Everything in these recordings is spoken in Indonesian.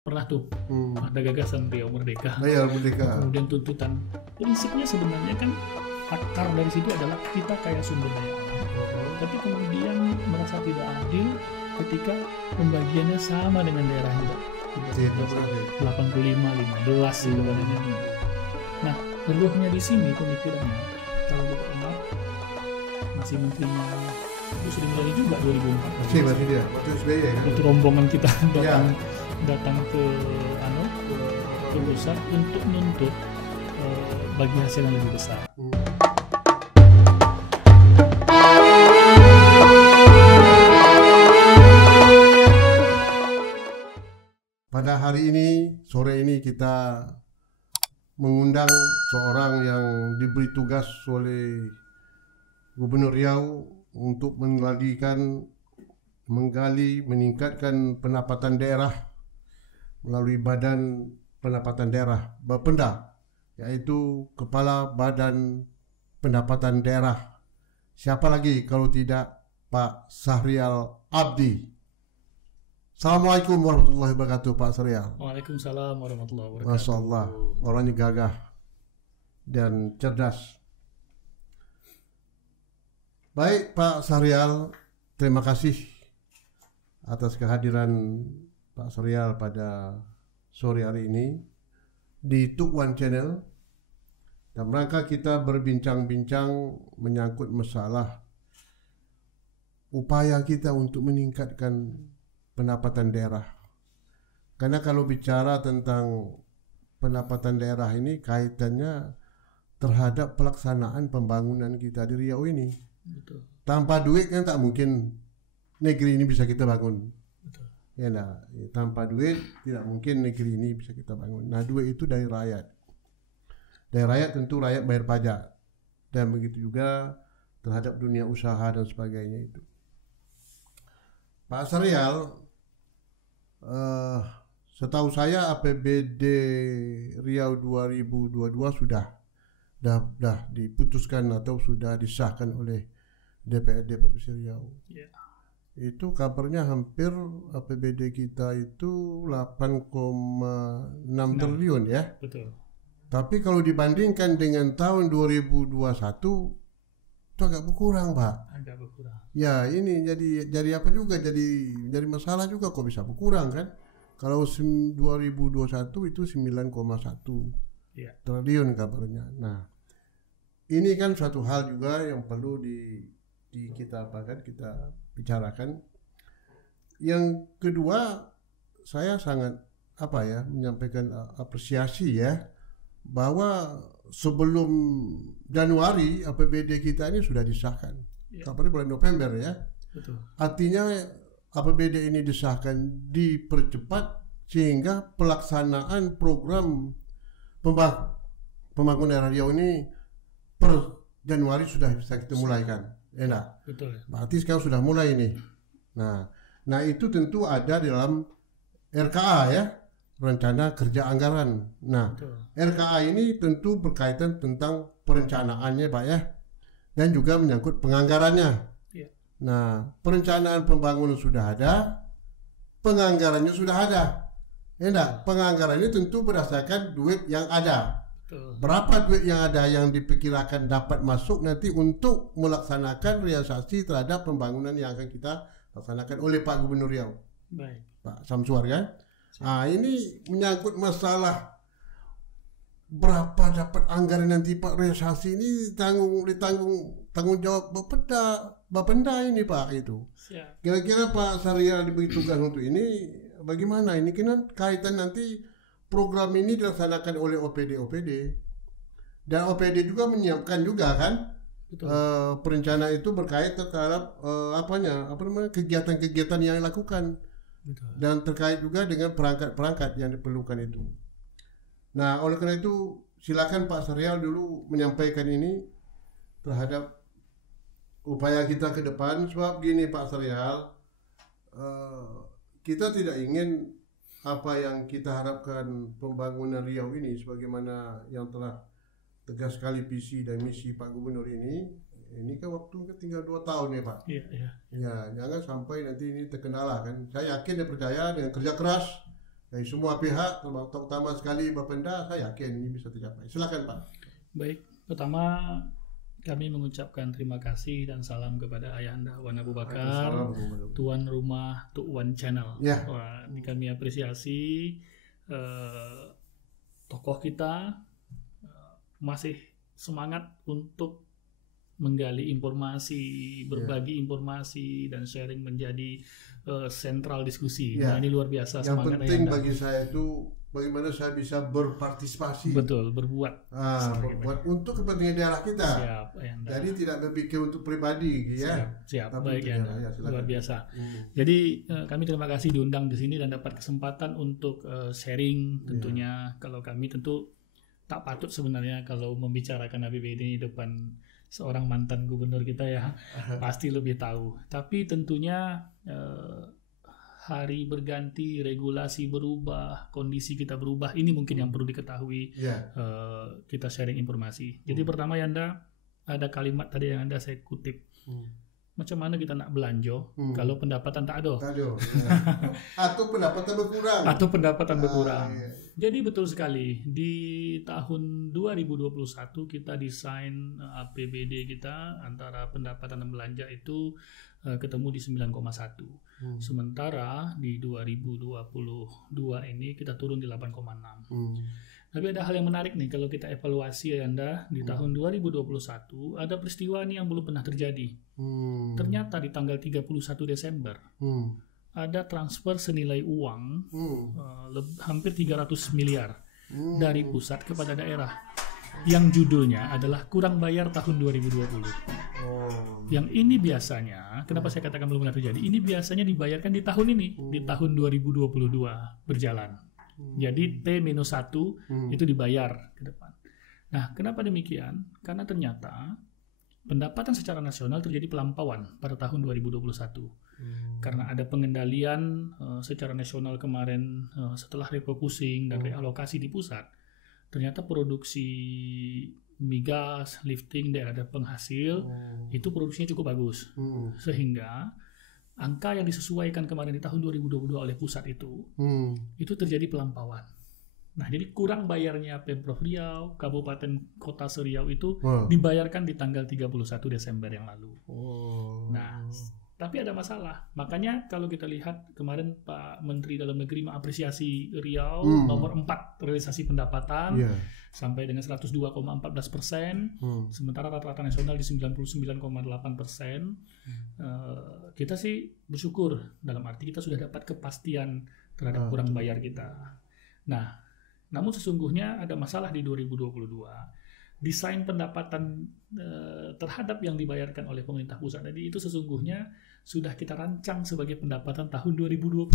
pernah tuh ada gagasan Riau Merdeka. Riau Merdeka. Kemudian tuntutan, prinsipnya sebenarnya kan akar dari situ adalah kita kaya sumber daya alam, tapi kemudian merasa tidak adil ketika pembagiannya sama dengan daerah yang 85-15 gitu kan. Nah, perlunya di sini pemikirannya, kalau kita ingat masih menterinya itu Sri Mulyani juga 2004. Masih dia, waktu SBY kan. Waktu rombongan kita datang ke pusat untuk menuntut bagi hasil yang lebih besar. Pada hari ini, sore ini kita mengundang seorang yang diberi tugas oleh Gubernur Riau untuk menggali, meningkatkan pendapatan daerah melalui Badan Pendapatan Daerah Bapenda, yaitu Kepala Badan Pendapatan Daerah. Siapa lagi kalau tidak Pak Sahrial Abdi. Assalamualaikum warahmatullahi wabarakatuh, Pak Sahrial. Waalaikumsalam warahmatullahi wabarakatuh. Masya Allah, orangnya gagah dan cerdas. Baik Pak Sahrial, terima kasih atas kehadiran Pak Sahrial pada sore hari ini di Tukwan Channel. Dan rangka kita berbincang-bincang menyangkut masalah upaya kita untuk meningkatkan pendapatan daerah. Karena kalau bicara tentang pendapatan daerah ini kaitannya terhadap pelaksanaan pembangunan kita di Riau ini. Betul. Tanpa duit kan tak mungkin negeri ini bisa kita bangun. Betul. Ya nah, tanpa duit tidak mungkin negeri ini bisa kita bangun. Nah, duit itu dari rakyat. Dari rakyat tentu rakyat bayar pajak. Dan begitu juga terhadap dunia usaha dan sebagainya itu. Pak Sahrial, setahu saya APBD Riau 2022 sudah diputuskan atau sudah disahkan oleh DPRD Provinsi Riau. Yeah. Itu kabarnya hampir APBD kita itu 8,6 triliun ya. Betul. Tapi kalau dibandingkan dengan tahun 2021 itu agak berkurang, Pak. Agak berkurang. Ya, ini jadi apa juga, jadi masalah juga, kok bisa berkurang kan? Kalau 2021 itu 9,1 triliun kabarnya. Nah, ini kan suatu hal juga yang perlu kita bicarakan. Yang kedua, saya sangat menyampaikan apresiasi ya, bahwa sebelum Januari APBD kita ini sudah disahkan. Kabarnya bulan November ya. Betul. Artinya APBD ini disahkan, dipercepat sehingga pelaksanaan program pembangunan daerah Riau ini per Januari sudah bisa kita mulaikan. Enak. Betul. Berarti sekarang sudah mulai ini. Nah itu tentu ada di dalam RKA ya, rencana kerja anggaran. Nah, betul. RKA ini tentu berkaitan tentang perencanaannya, Pak ya, dan juga menyangkut penganggarannya. Ya. Nah, perencanaan pembangunan sudah ada, penganggarannya sudah ada. Enak, penganggarannya tentu berdasarkan duit yang ada. Betul. Berapa duit yang ada yang diperkirakan dapat masuk nanti untuk melaksanakan realisasi terhadap pembangunan yang akan kita laksanakan oleh Pak Gubernur Riau. Baik. Pak Samsuar kan? Nah, ini menyangkut masalah berapa dapat anggaran nanti Pak, realisasi ini tanggung jawab Bapenda ini Pak itu. Siap. Kira-kira Pak Sahrial diberi tugas untuk ini bagaimana? Ini kan kaitan nanti program ini dilaksanakan oleh OPD dan OPD juga menyiapkan juga kan perencanaan itu berkait terhadap kegiatan-kegiatan yang dilakukan. Betul. Dan terkait juga dengan perangkat-perangkat yang diperlukan itu. Nah, oleh karena itu silakan Pak Sahrial dulu menyampaikan ini terhadap upaya kita ke depan. Sebab gini Pak Sahrial, kita tidak ingin apa yang kita harapkan pembangunan Riau ini sebagaimana yang telah tegas sekali visi dan misi Pak Gubernur ini kan waktu tinggal 2 tahun ya Pak. Iya. Ya, jangan sampai nanti ini terkendala kan. Saya yakin dan percaya dengan kerja keras dari semua pihak, terutama sekali Bapenda, saya yakin ini bisa tercapai. Silakan Pak. Baik, pertama kami mengucapkan terima kasih dan salam kepada Ayahanda Wan Abu Bakar, tuan rumah Tuk Wan Channel. Ya. Wah, ini kami apresiasi tokoh kita masih semangat untuk menggali informasi, berbagi informasi dan sharing menjadi sentral diskusi. Ya. Nah, ini luar biasa. Yang penting bagi saya itu bagaimana saya bisa berpartisipasi. Betul, berbuat. Berbuat untuk kepentingan daerah kita. Siap, Ayahanda. Jadi tidak berpikir untuk pribadi, ya. Siap. Tapi Baik, Ayahanda. Luar biasa. Jadi kami terima kasih diundang di sini dan dapat kesempatan untuk sharing. Tentunya kalau kami tentu tak patut sebenarnya kalau membicarakan APBD ini depan seorang mantan gubernur kita ya, pasti lebih tahu. Tapi tentunya hari berganti, regulasi berubah, kondisi kita berubah. Ini mungkin yang perlu diketahui. Kita sharing informasi. Jadi pertama Yanda, ada kalimat tadi yang Anda saya kutip. Macam mana kita nak belanja kalau pendapatan tak ada? Atau pendapatan berkurang. Iya. Jadi betul sekali, di tahun 2021 kita desain APBD kita antara pendapatan dan belanja itu ketemu di 9,1. Sementara di 2022 ini kita turun di 8,6. Tapi ada hal yang menarik nih kalau kita evaluasi ya Anda, di tahun 2021 ada peristiwa nih yang belum pernah terjadi. Ternyata di tanggal 31 Desember ada transfer senilai uang hampir 300 miliar dari pusat kepada daerah yang judulnya adalah kurang bayar tahun 2020. Yang ini biasanya, kenapa saya katakan belum pernah terjadi? Ini biasanya dibayarkan di tahun ini, di tahun 2022 berjalan. Jadi T-1 itu dibayar ke depan. Nah, kenapa demikian? Karena ternyata pendapatan secara nasional terjadi pelampauan pada tahun 2021. Karena ada pengendalian secara nasional kemarin setelah refocusing dan realokasi di pusat. Ternyata produksi migas, lifting, daerah penghasil itu produksinya cukup bagus. Sehingga angka yang disesuaikan kemarin di tahun 2022 oleh pusat itu terjadi pelampauan. Nah, jadi kurang bayarnya Pemprov Riau, Kabupaten Kota Seriau itu dibayarkan di tanggal 31 Desember yang lalu. Nah, tapi ada masalah. Makanya kalau kita lihat kemarin Pak Menteri Dalam Negeri mengapresiasi Riau nomor 4 realisasi pendapatan sampai dengan 102,14%, sementara rata-rata nasional di 99,8%. Kita sih bersyukur dalam arti kita sudah dapat kepastian terhadap kurang bayar kita. Nah, namun sesungguhnya ada masalah di 2022. Desain pendapatan terhadap yang dibayarkan oleh pemerintah pusat tadi itu sesungguhnya sudah kita rancang sebagai pendapatan tahun 2022.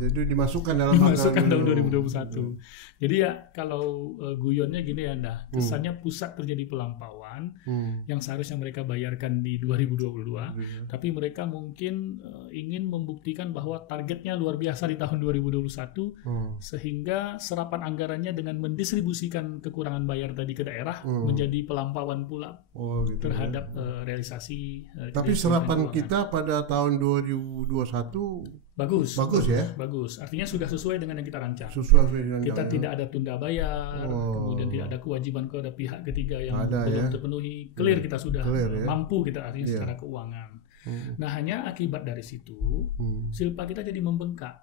Jadi dimasukkan dalam 2021. Jadi ya kalau guyonnya gini ya Anda, kesannya pusat terjadi pelampauan yang seharusnya mereka bayarkan di 2022, tapi mereka mungkin ingin membuktikan bahwa targetnya luar biasa di tahun 2021, sehingga serapan anggarannya dengan mendistribusikan kekurangan bayar tadi ke daerah menjadi pelampauan pula terhadap realisasi. Tapi serapan kita pada tahun 2021 bagus ya? Bagus. Artinya sudah sesuai dengan yang kita rancang. Kita tidak ada tunda bayar, kemudian tidak ada kewajiban kepada pihak ketiga yang belum terpenuhi. Clear kita sudah mampu kita artinya secara keuangan. Nah, hanya akibat dari situ silpa kita jadi membengkak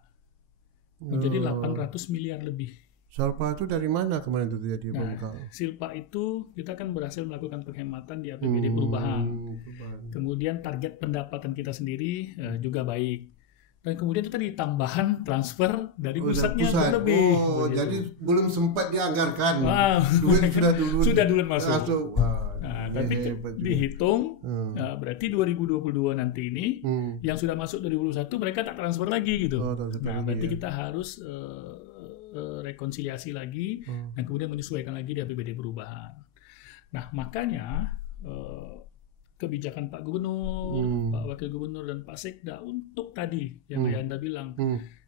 menjadi 800 miliar lebih. Silpa itu dari mana kemarin itu terjadi bengkak? Silpa itu kita kan berhasil melakukan penghematan di APBD perubahan. Kemudian target pendapatan kita sendiri juga baik. Dan kemudian itu tadi tambahan transfer dari pusatnya lebih. Jadi belum sempat dianggarkan. Duit sudah duluan masuk. Tapi dihitung berarti 2022 nanti ini yang sudah masuk 2021 mereka tak transfer lagi gitu. Berarti kita harus rekonsiliasi lagi dan kemudian menyesuaikan lagi di APBD perubahan. Nah, makanya kebijakan Pak Gubernur, Pak Wakil Gubernur dan Pak Sekda untuk tadi yang Anda bilang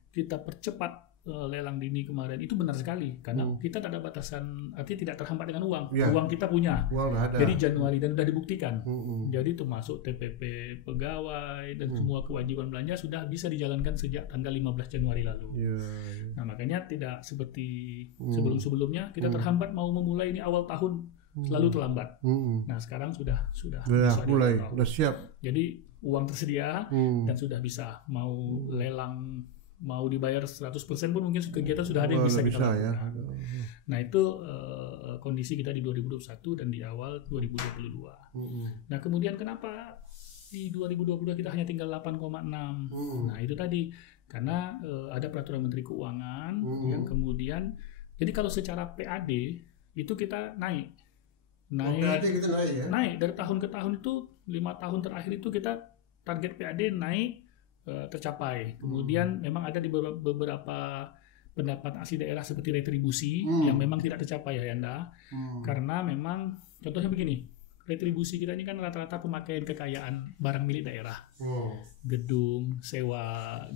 kita percepat lelang dini kemarin itu benar sekali karena kita tak ada batasan, artinya tidak terhambat dengan uang. Ya. Uang kita punya. Uang ada. Jadi Januari dan sudah dibuktikan. Jadi termasuk TPP pegawai dan semua kewajiban belanja sudah bisa dijalankan sejak tanggal 15 Januari lalu. Ya. Nah, makanya tidak seperti sebelum-sebelumnya kita terhambat mau memulai ini awal tahun selalu terlambat. Nah, sekarang sudah bisa mulai, dilakukan. sudah siap. Jadi uang tersedia dan sudah bisa mau lelang, mau dibayar 100% pun mungkin kegiatan sudah ada yang bisa kita lakukan. Ya. Nah, itu kondisi kita di 2021 dan di awal 2022. Nah, kemudian kenapa di 2022 kita hanya tinggal 8,6? Nah, itu tadi karena ada peraturan Menteri Keuangan yang kemudian, jadi kalau secara PAD itu kita naik PAD kita naik ya? Naik dari tahun ke tahun itu 5 tahun terakhir itu kita target PAD naik tercapai. Kemudian memang ada di beberapa pendapatan asli daerah seperti retribusi yang memang tidak tercapai ya Yanda. Karena memang contohnya begini, retribusi kita ini kan rata-rata pemakaian kekayaan barang milik daerah. Gedung, sewa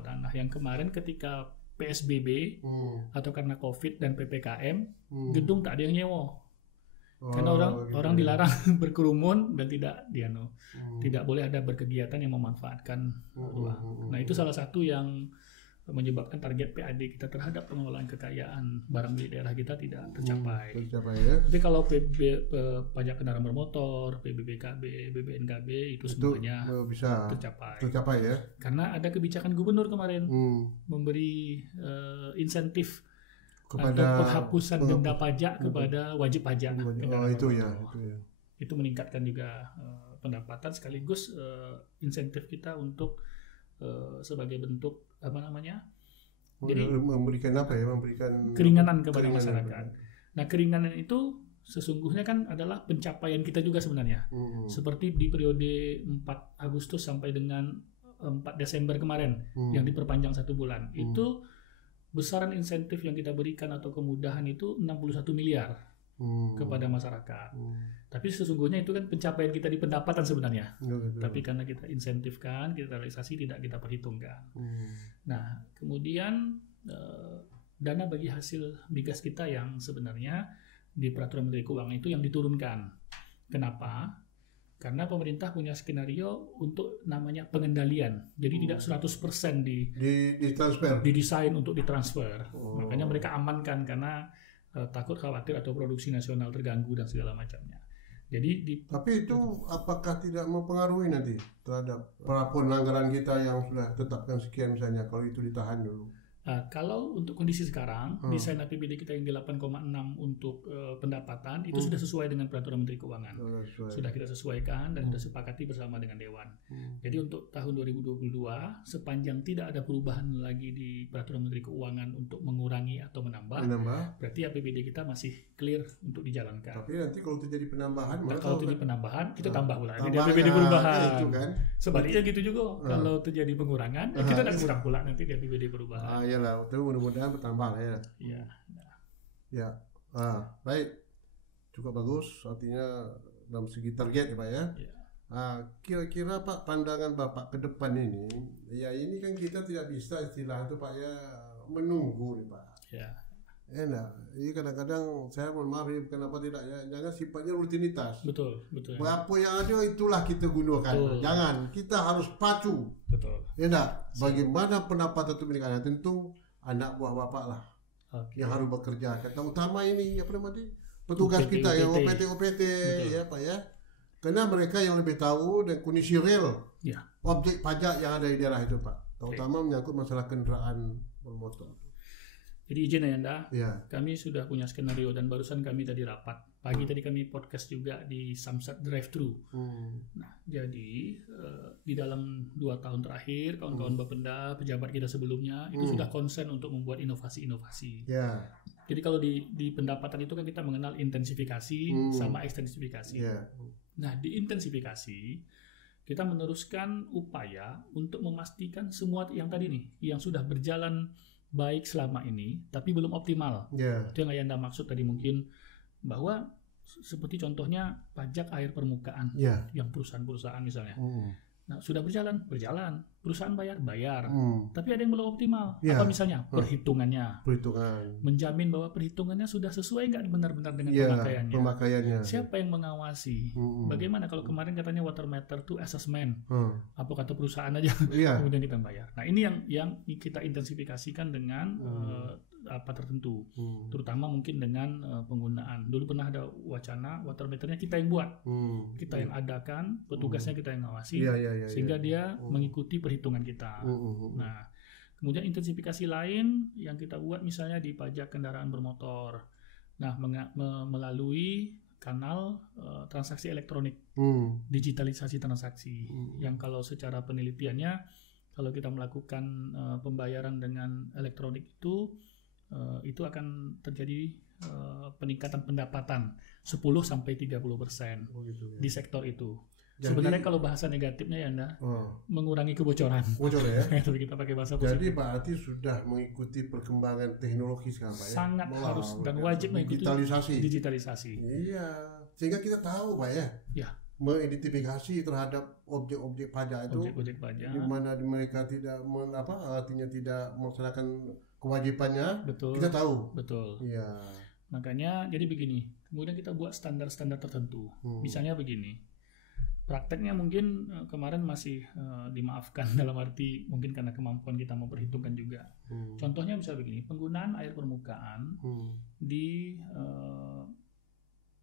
tanah. Yang kemarin ketika PSBB atau karena COVID dan PPKM, gedung tak ada yang nyewa. Karena orang dilarang berkerumun dan tidak boleh ada berkegiatan yang memanfaatkan ruang. Nah, itu salah satu yang menyebabkan target PAD kita terhadap pengelolaan kekayaan barang milik daerah kita tidak tercapai. Ya. Tapi kalau pajak kendaraan bermotor, PBBKB, BBNKB itu semuanya bisa tercapai ya. Karena ada kebijakan gubernur kemarin memberi insentif atau penghapusan denda pajak kepada wajib pajak. Itu meningkatkan juga pendapatan sekaligus insentif kita untuk sebagai bentuk jadi memberikan keringanan kepada masyarakat. Nah, keringanan itu sesungguhnya kan adalah pencapaian kita juga sebenarnya. Seperti di periode 4 Agustus sampai dengan 4 Desember kemarin yang diperpanjang 1 bulan. Itu besaran insentif yang kita berikan atau kemudahan itu 61 miliar kepada masyarakat. Tapi sesungguhnya itu kan pencapaian kita di pendapatan sebenarnya. Tapi karena kita insentifkan, kita realisasi, tidak kita perhitungkan. Nah, kemudian dana bagi hasil migas kita yang sebenarnya di peraturan Menteri Keuangan itu yang diturunkan. Kenapa? Karena pemerintah punya skenario untuk namanya pengendalian. Jadi tidak 100% didesain untuk ditransfer. Makanya mereka amankan karena takut khawatir atau produksi nasional terganggu dan segala macamnya. Tapi itu apakah tidak mempengaruhi nanti terhadap pelaporan anggaran kita yang sudah tetapkan sekian misalnya kalau itu ditahan dulu? Kalau untuk kondisi sekarang, desain APBD kita yang di 8,6 untuk pendapatan itu sudah sesuai dengan peraturan Menteri Keuangan. Sudah kita sesuaikan dan sudah sepakati bersama dengan Dewan. Jadi untuk tahun 2022, sepanjang tidak ada perubahan lagi di peraturan Menteri Keuangan untuk mengurangi atau menambah, berarti APBD kita masih clear untuk dijalankan. Tapi nanti kalau terjadi penambahan, kalau terjadi penambahan, kita tambah pula di APBD perubahan. Itu kan? Sebaliknya gitu juga. Kalau terjadi pengurangan, kita tidak kurang pula nanti di APBD perubahan. Iyalah, itu mudah-mudahan bertambah ya. Ya. Baik. Cukup bagus, artinya dalam segi target ya Pak ya. Kira-kira Pak, pandangan Bapak ke depan ini, ya ini kan kita tidak bisa istilah itu Pak ya, menunggu nih Pak. Ini kadang-kadang saya mohon maaf kenapa tidak ya, jangan sifatnya rutinitas. Betul. Apa yang ada itulah kita gunakan. Jangan, kita harus pacu. Betul. Ya enggak, bagaimana pendapatan itu milik tentu anak buah Bapak lah yang harus bekerja. Terutama ini petugas kita ya, OPT ya Pak ya. Karena mereka yang lebih tahu dan kondisi real objek pajak yang ada di daerah itu Pak. Terutama menyangkut masalah kendaraan bermotor. Jadi izin Ayanda, kami sudah punya skenario dan barusan kami tadi rapat. Pagi tadi kami podcast juga di Samsat Drive-Thru. Nah, jadi di dalam 2 tahun terakhir, kawan-kawan Bapenda, pejabat kita sebelumnya, itu sudah konsen untuk membuat inovasi-inovasi. Jadi kalau di pendapatan itu kan kita mengenal intensifikasi sama ekstensifikasi. Nah, di intensifikasi, kita meneruskan upaya untuk memastikan semua yang tadi nih, yang sudah berjalan baik selama ini, tapi belum optimal. Itu yang Ayanda maksud tadi mungkin, bahwa seperti contohnya pajak air permukaan yang perusahaan-perusahaan misalnya. Nah, sudah berjalan, perusahaan bayar. Tapi ada yang belum optimal. Apa misalnya? Perhitungan. Menjamin bahwa perhitungannya sudah sesuai nggak benar-benar dengan pemakaiannya. Siapa yang mengawasi? Bagaimana kalau kemarin katanya water meter to assessment? Apa kata perusahaan aja? Kemudian kita bayar. Nah, ini yang kita intensifikasikan dengan tertentu, terutama mungkin dengan penggunaan. Dulu pernah ada wacana water meternya kita yang buat, kita yang adakan, petugasnya kita yang ngawasi, sehingga dia mengikuti perhitungan kita. Nah, kemudian intensifikasi lain yang kita buat misalnya di pajak kendaraan bermotor. Nah, melalui kanal transaksi elektronik, digitalisasi transaksi, yang kalau secara penelitiannya, kalau kita melakukan pembayaran dengan elektronik itu akan terjadi peningkatan pendapatan 10-30% di sektor itu. Jadi, sebenarnya kalau bahasa negatifnya ya mengurangi kebocoran. Tapi kita pakai bahasa positif. Jadi berarti sudah mengikuti perkembangan teknologi sekarang, Pak ya. Sangat harus dan wajib mengikuti digitalisasi. Iya, sehingga kita tahu, Pak ya. Mengidentifikasi terhadap objek-objek pajak itu, di mana mereka tidak artinya tidak melaksanakan kewajibannya. Betul. Kita tahu. Betul. Iya. Makanya jadi begini. Kemudian kita buat standar-standar tertentu. Misalnya begini. Prakteknya mungkin kemarin masih dimaafkan dalam arti mungkin karena kemampuan kita memperhitungkan juga. Contohnya bisa begini. Penggunaan air permukaan di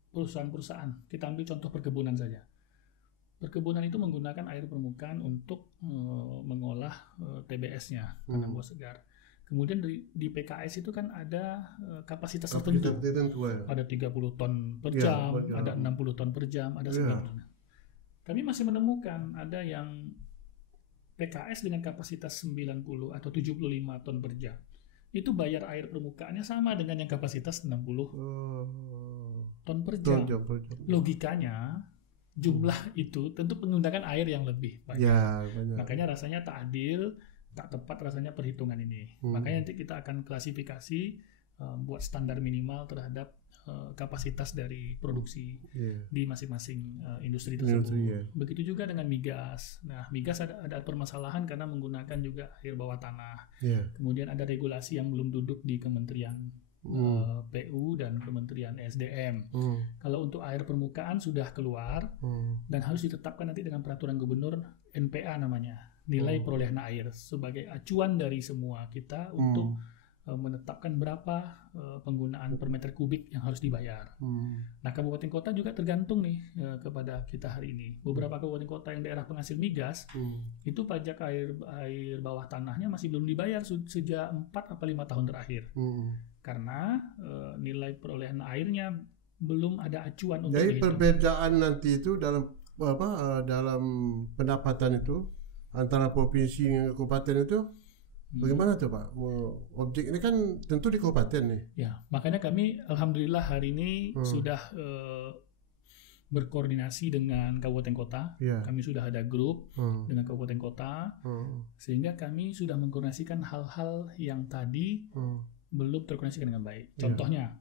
perusahaan-perusahaan. Kita ambil contoh perkebunan saja. Perkebunan itu menggunakan air permukaan untuk mengolah TBS-nya, tanah buah segar. Kemudian di PKS itu kan ada kapasitas tertentu. Ada 30 ton per jam, ada 60 ton per jam, ada sebagainya. Kami masih menemukan ada yang PKS dengan kapasitas 90 atau 75 ton per jam. Itu bayar air permukaannya sama dengan yang kapasitas 60 ton per jam. Logikanya jumlah itu tentu menggunakan air yang lebih banyak. Makanya rasanya tak adil, tak tepat rasanya perhitungan ini. Makanya nanti kita akan klasifikasi, buat standar minimal terhadap kapasitas dari produksi di masing-masing industri tersebut. Begitu juga dengan migas. Nah, migas ada permasalahan karena menggunakan juga air bawah tanah. Kemudian ada regulasi yang belum duduk di Kementerian PU dan Kementerian SDM. Kalau untuk air permukaan sudah keluar dan harus ditetapkan nanti dengan peraturan gubernur, NPA namanya, nilai perolehan air, sebagai acuan dari semua kita untuk menetapkan berapa penggunaan per meter kubik yang harus dibayar. Nah, kabupaten kota juga tergantung nih kepada kita hari ini. Beberapa kabupaten kota yang daerah penghasil migas itu pajak air bawah tanahnya masih belum dibayar sejak 4 atau 5 tahun terakhir. Karena nilai perolehan airnya belum ada acuan untuk jadi perbedaan nanti itu dalam dalam pendapatan itu antara provinsi dan kabupaten itu bagaimana tuh Pak? Objek ini kan tentu di kabupaten nih. Ya, makanya kami alhamdulillah hari ini sudah berkoordinasi dengan kabupaten kota. Kami sudah ada grup dengan kabupaten kota, sehingga kami sudah mengkoordinasikan hal-hal yang tadi belum terkoordinasikan dengan baik. Contohnya,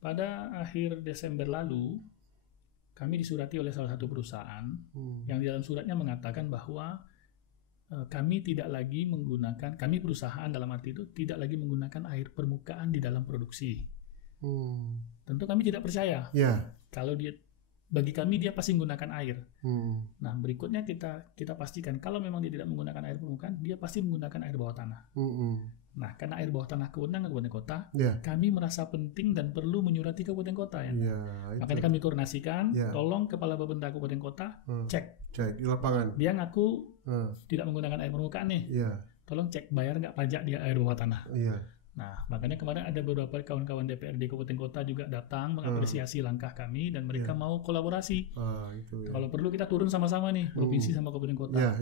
pada akhir Desember lalu, kami disurati oleh salah satu perusahaan yang di dalam suratnya mengatakan bahwa kami tidak lagi menggunakan, kami perusahaan dalam arti itu tidak lagi menggunakan air permukaan di dalam produksi. Tentu kami tidak percaya. Kalau bagi kami dia pasti menggunakan air. Nah, berikutnya kita pastikan kalau memang dia tidak menggunakan air permukaan, dia pasti menggunakan air bawah tanah. Nah, karena air bawah tanah kewenangan kabupaten kota, kami merasa penting dan perlu menyurati kabupaten kota ya. Makanya kami koordinasikan, tolong kepala Bapenda kabupaten kota cek di lapangan. Dia ngaku tidak menggunakan air permukaan nih. Tolong cek bayar nggak pajak dia air bawah tanah. Nah, makanya kemarin ada beberapa kawan-kawan DPRD kabupaten kota juga datang mengapresiasi langkah kami dan mereka mau kolaborasi. Kalau perlu kita turun sama-sama nih, provinsi sama kabupaten kota.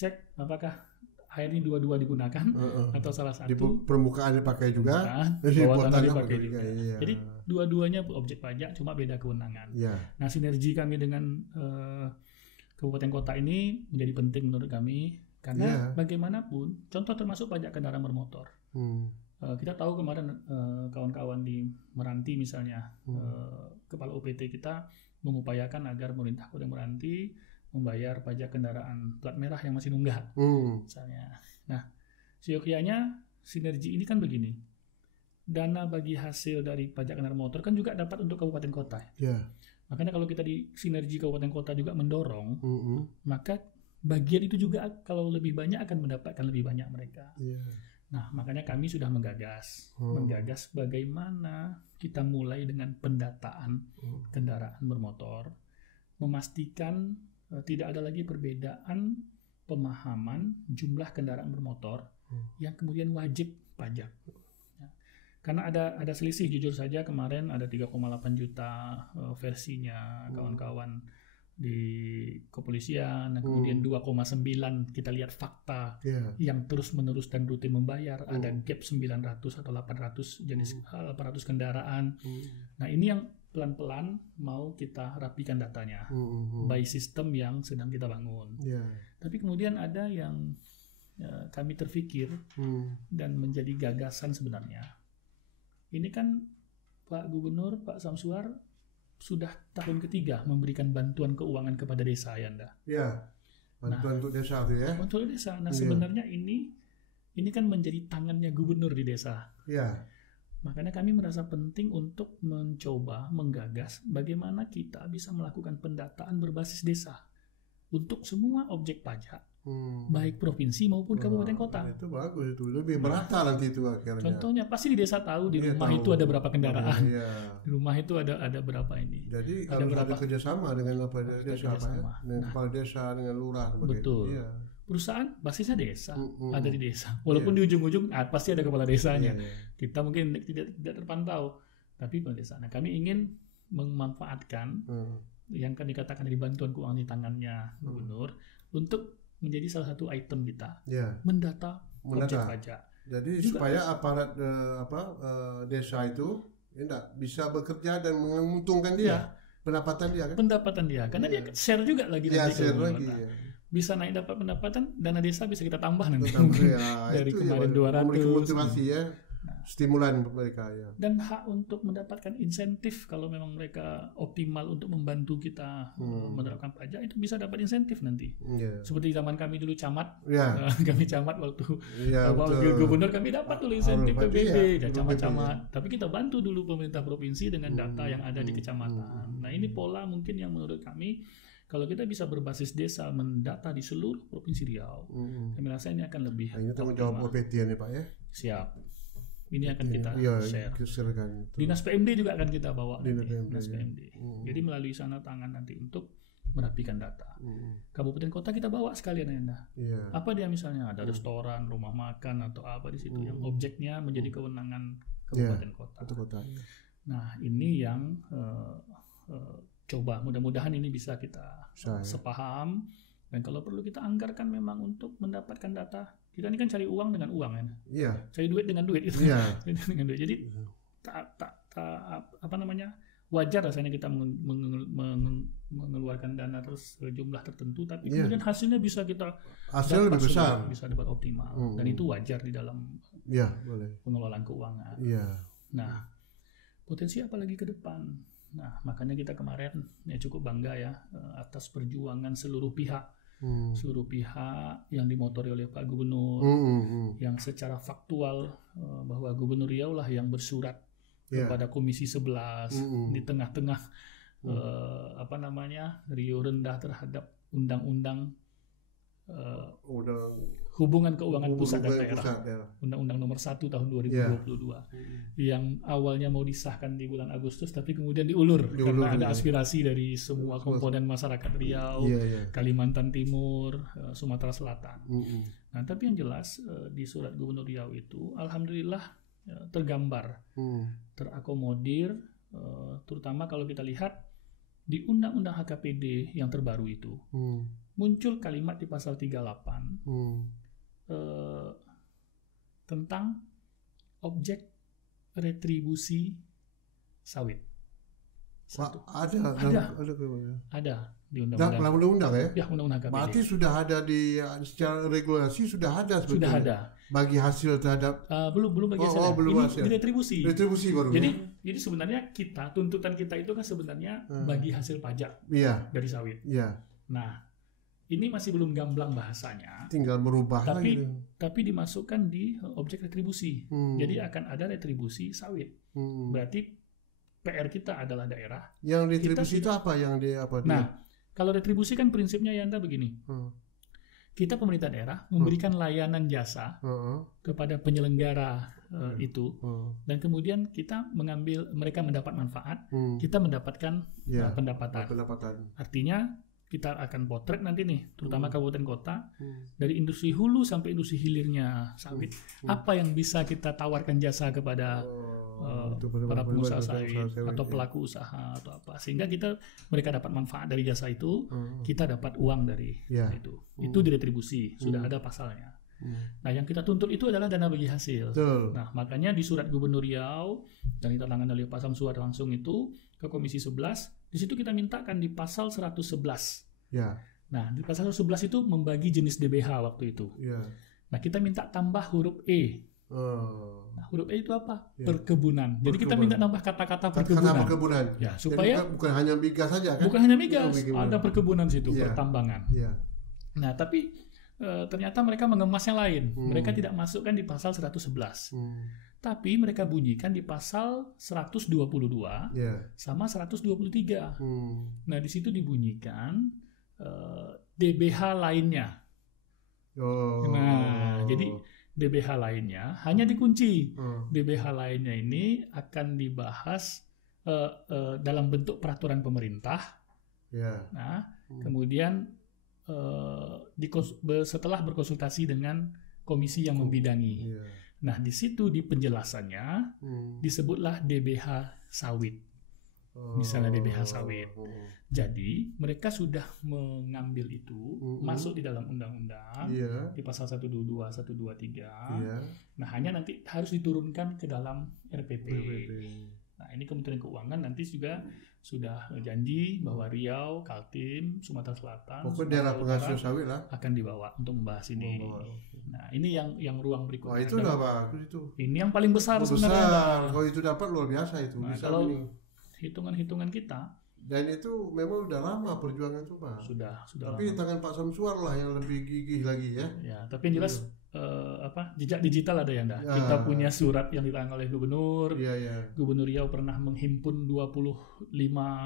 Cek apakah air ini dua-dua digunakan atau salah satu. Di permukaan dipakai juga, bawah tanah dipakai juga. Jadi dua-duanya objek pajak, cuma beda kewenangan. Nah, sinergi kami dengan kabupaten kota ini menjadi penting menurut kami karena bagaimanapun, contoh termasuk pajak kendaraan bermotor. Kita tahu kemarin kawan-kawan di Meranti misalnya, kepala UPT kita mengupayakan agar pemerintah Kota Meranti membayar pajak kendaraan plat merah yang masih nunggak, misalnya. Nah, siokianya sinergi ini kan begini, dana bagi hasil dari pajak kendaraan motor kan juga dapat untuk kabupaten kota. Makanya kalau kita di sinergi kabupaten kota juga mendorong, maka bagian itu juga kalau lebih banyak akan mendapatkan lebih banyak mereka. Nah, makanya kami sudah menggagas bagaimana kita mulai dengan pendataan kendaraan bermotor, memastikan tidak ada lagi perbedaan pemahaman jumlah kendaraan bermotor yang kemudian wajib pajak. Karena ada selisih, jujur saja kemarin ada 3,8 juta versinya kawan-kawan di kepolisian, dan kemudian 2,9 kita lihat fakta yang terus-menerus dan rutin membayar, ada gap 900 atau 800 jenis 800 kendaraan. Nah, ini yang pelan-pelan mau kita rapikan datanya by sistem yang sedang kita bangun. Tapi kemudian ada yang kami terfikir dan menjadi gagasan sebenarnya. Ini kan Pak Gubernur, Pak Samsuar sudah tahun ketiga memberikan bantuan keuangan kepada desa, ya Anda. Bantuan untuk desa itu ya. Bantuan desa. Nah, sebenarnya ini kan menjadi tangannya gubernur di desa. Makanya kami merasa penting untuk mencoba menggagas bagaimana kita bisa melakukan pendataan berbasis desa untuk semua objek pajak, baik provinsi maupun kabupaten kota. Itu bagus, itu lebih merata nanti itu akhirnya. Contohnya pasti di desa tahu di rumah itu ada berapa kendaraan, di rumah itu ada berapa ini. Jadi harus ada kerjasama dengan desa, dengan kepala desa, dengan lurah. Betul. Perusahaan basisnya desa, ada di desa. Walaupun di ujung-ujung pasti ada kepala desanya. Kita mungkin tidak terpantau, tapi kepala desa. Nah, kami ingin memanfaatkan yang kan dikatakan dari bantuan keuangan di tangannya gubernur untuk menjadi salah satu item kita, mendata objek pajak. Jadi juga, supaya aparat desa itu bisa bekerja dan menguntungkan dia, pendapatan dia kan? Pendapatan dia, karena dia share juga lagi nanti bisa naik dapat pendapatan, dana desa bisa kita tambah nanti dari kemarin 200. Motivasi stimulan mereka Dan hak untuk mendapatkan insentif kalau memang mereka optimal untuk membantu kita menerapkan pajak, itu bisa dapat insentif nanti. Seperti zaman kami dulu camat, kami camat waktu gubernur kami dapat dulu insentif PBB, camat-camat. Tapi kita bantu dulu pemerintah provinsi dengan data yang ada di kecamatan. Nah, ini pola mungkin yang menurut kami kalau kita bisa berbasis desa mendata di seluruh provinsi Riau, kami rasa ini akan lebih. Ini tanggung jawab OPT ya Pak ya. Siap. Ini akan kita share. Dinas PMD juga akan kita bawa. Dinas PMD. Jadi melalui sana tangan nanti untuk merapikan data. Kabupaten kota kita bawa sekalian Anda. Apa dia misalnya ada restoran, rumah makan atau apa di situ yang objeknya menjadi kewenangan kabupaten kota. Nah, ini yang coba mudah-mudahan ini bisa kita sepaham, dan kalau perlu kita anggarkan memang untuk mendapatkan data. Kita ini kan cari uang dengan uang kan, cari duit dengan duit itu, dengan duit. Jadi wajar rasanya kita mengeluarkan dana terus jumlah tertentu, tapi kemudian hasilnya bisa kita lebih besar, bisa dapat optimal, dan itu wajar di dalam pengelolaan keuangan. Nah, potensi apa lagi ke depan? Nah, makanya kita kemarin cukup bangga atas perjuangan seluruh pihak yang dimotori oleh Pak Gubernur, yang secara faktual bahwa Gubernur Riau lah yang bersurat kepada Komisi 11 di tengah-tengah Riau rendah terhadap undang-undang hubungan keuangan pusat dan daerah, Undang-Undang Nomor 1 tahun 2022, yang awalnya mau disahkan di bulan Agustus, tapi kemudian diulur karena ada aspirasi dari semua komponen masyarakat Riau, Kalimantan Timur, Sumatera Selatan. Nah, tapi yang jelas di surat Gubernur Riau itu, alhamdulillah tergambar, terakomodir, terutama kalau kita lihat di Undang-Undang HKPD yang terbaru itu. Muncul kalimat di pasal 38 tentang objek retribusi sawit. Ada di undang-undang ya, undang-undang HKPD. Berarti sudah ada secara regulasi sudah ada sebetulnya. Sudah ada. Bagi hasil terhadap belum bagi hasil. Ini hasil. Retribusi baru. Jadi sebenarnya tuntutan kita itu kan sebenarnya bagi hasil pajak dari sawit. Nah, ini masih belum gamblang bahasanya. Tinggal merubah lagi. Tapi dimasukkan di objek retribusi. Jadi akan ada retribusi sawit. Berarti PR kita adalah daerah. Yang retribusi itu apa? Yang dia apa? Nah, kalau retribusi kan prinsipnya Yanda begini. Kita pemerintah daerah memberikan layanan jasa kepada penyelenggara itu, dan kemudian kita mereka mendapat manfaat, kita mendapatkan pendapatan. Artinya kita akan potret nanti nih, terutama kabupaten kota, dari industri hulu sampai industri hilirnya sawit. Apa yang bisa kita tawarkan jasa kepada para pengusaha sawit atau pelaku usaha atau apa, sehingga mereka dapat manfaat dari jasa itu, kita dapat uang dari itu. Itu diretribusi, sudah ada pasalnya. Nah, yang kita tuntut itu adalah dana bagi hasil. Nah, makanya di surat Gubernur Riau dan ditandatangani oleh Pak Samsuar langsung itu ke Komisi 11, di situ kita mintakan di pasal 111. Nah, di pasal 111 itu membagi jenis DBH waktu itu. Nah, kita minta tambah huruf E. Nah, huruf E itu apa? Perkebunan. Jadi kita minta tambah kata-kata perkebunan. Ya, supaya bukan hanya migas saja kan? Bukan hanya migas, ada perkebunan situ, pertambangan. Nah, tapi ternyata mereka mengemas yang lain. Mereka tidak masukkan di pasal 111. Tapi mereka bunyikan di pasal 122 sama 123. Nah, di situ dibunyikan DBH lainnya. Nah, jadi DBH lainnya hanya dikunci. DBH lainnya ini akan dibahas dalam bentuk peraturan pemerintah. Nah, kemudian setelah berkonsultasi dengan komisi yang membidangi. Nah, di situ di penjelasannya disebutlah DBH sawit. Misalnya DBH sawit. Jadi mereka sudah mengambil itu masuk di dalam undang-undang di pasal 122, 123. Nah, hanya nanti harus diturunkan ke dalam RPP. Nah, ini Kementerian Keuangan nanti juga sudah janji bahwa Riau, Kaltim, Sumatera Selatan, pokoknya daerah penghasil sawit lah akan dibawa untuk membahas ini. Nah, ini yang ruang berikutnya. Itu udah bagus itu. Ini yang paling besar sebenarnya. Kalau itu dapat luar biasa itu. Nah, kalau hitungan-hitungan kita, dan itu memang udah lama perjuangan itu, Pak. Sudah tapi lama. Tangan Pak Samsuar lah yang lebih gigih lagi ya. Ya, tapi yang jelas jejak digital ada ya, Anda. Kita punya surat yang ditangani oleh Gubernur. Gubernur Riau pernah menghimpun 25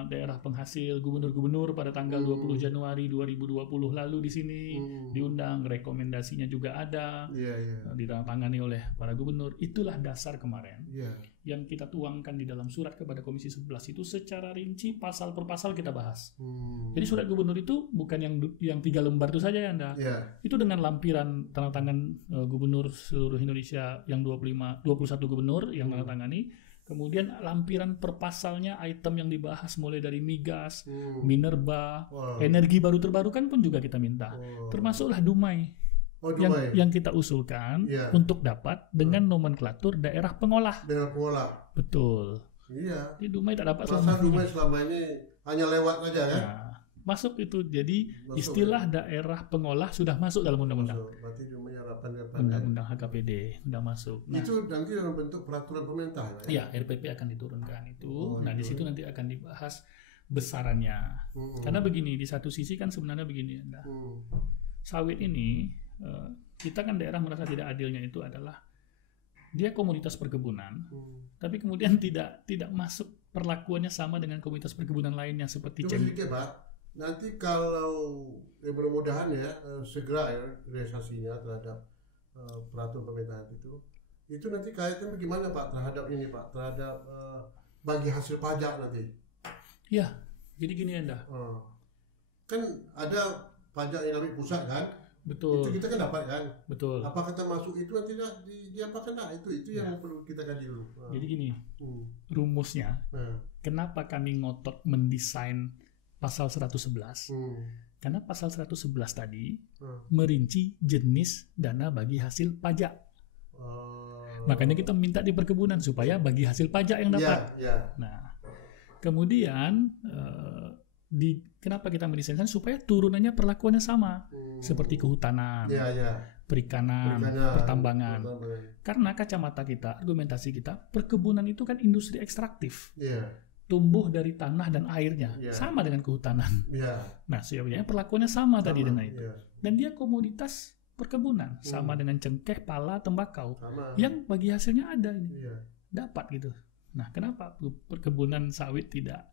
daerah penghasil gubernur-gubernur pada tanggal 20 Januari 2020 lalu di sini diundang, rekomendasinya juga ada. Ditandatangani oleh para gubernur. Itulah dasar kemarin. Yang kita tuangkan di dalam surat kepada Komisi 11 itu secara rinci pasal per pasal kita bahas. Jadi surat gubernur itu bukan yang 3 lembar itu saja ya, Anda. Itu dengan lampiran tanda tangan gubernur seluruh Indonesia yang 21 gubernur yang tanda tangani. Kemudian lampiran per pasalnya, item yang dibahas mulai dari migas, minerba, energi baru terbarukan pun juga kita minta. Termasuklah Dumai. Yang kita usulkan untuk dapat dengan nomenklatur daerah pengolah. Betul. Di Dumai tak dapat Dumai selama ini hanya lewat saja kan? Masuk itu. Jadi istilah daerah pengolah sudah masuk dalam undang-undang. Berarti Dumai undang-undang HKPD sudah masuk. Nah, itu nanti dalam bentuk peraturan pemerintah. Ya, RPP akan diturunkan itu. Nah, di situ nanti akan dibahas besarannya. Karena begini, di satu sisi kan sebenarnya begini, Anda. Sawit ini kita kan daerah merasa tidak adilnya itu adalah dia komoditas perkebunan, tapi kemudian tidak masuk perlakuannya sama dengan komoditas perkebunan lainnya seperti sedikit, Pak. Nanti kalau mudah-mudahan segera realisasinya terhadap peraturan pemerintahan itu nanti kaitannya bagaimana, Pak, terhadap ini, Pak, terhadap bagi hasil pajak nanti. Ya, jadi gini, Anda. Kan ada pajak yang dari pusat kan? Betul. Itu kita kan dapat kan? Betul. Apakah termasuk itu nanti diapakan? Nah, itu yang perlu kita kaji dulu. Jadi gini, rumusnya, kenapa kami ngotot mendesain pasal 111? Karena pasal 111 tadi merinci jenis dana bagi hasil pajak. Makanya kita minta di perkebunan supaya bagi hasil pajak yang dapat. Nah, kemudian kenapa kita mendesainkan supaya turunannya perlakuannya sama seperti kehutanan, perikanan, pertambangan. Karena kacamata kita, argumentasi kita, perkebunan itu kan industri ekstraktif. tumbuh dari tanah dan airnya, sama dengan kehutanan. Nah, sebenarnya perlakuannya sama tadi dengan itu. Dan dia komoditas perkebunan, sama dengan cengkeh, pala, tembakau, yang bagi hasilnya ada ini, dapat gitu. Nah, kenapa perkebunan sawit tidak?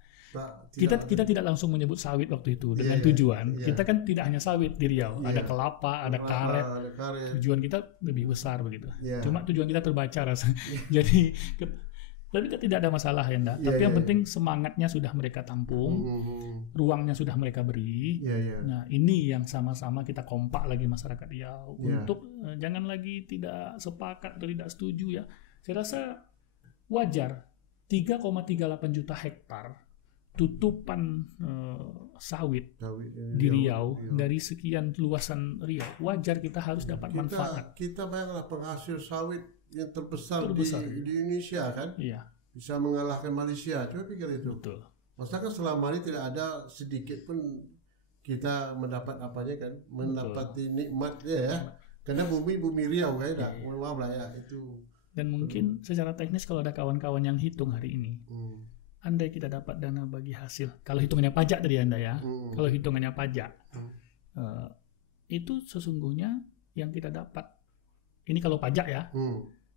Kita tidak langsung menyebut sawit waktu itu dengan tujuan. Kita kan tidak hanya sawit di Riau, ada kelapa, ada karet. Tujuan kita lebih besar begitu. Cuma tujuan kita terbaca rasanya. Jadi tapi tidak ada masalah ya, enggak. Tapi yang penting semangatnya sudah mereka tampung, ruangnya sudah mereka beri. Nah, ini yang sama-sama kita kompak lagi masyarakat Riau untuk jangan lagi tidak sepakat atau tidak setuju ya. Saya rasa wajar 3,38 juta hektar tutupan sawit di Riau dari sekian luasan Riau. Wajar kita harus dapat manfaat. Kita bayanglah penghasil sawit yang terbesar di Indonesia kan, bisa mengalahkan Malaysia. Coba pikir itu. Betul. Masakan selama ini tidak ada sedikit pun kita mendapat apanya kan, mendapati nikmatnya ya. Karena bumi Riau kan, maaf lah ya itu. Dan mungkin secara teknis kalau ada kawan-kawan yang hitung hari ini, andai kita dapat dana bagi hasil, kalau hitungannya pajak tadi Anda ya, kalau hitungannya pajak, itu sesungguhnya yang kita dapat, ini kalau pajak ya,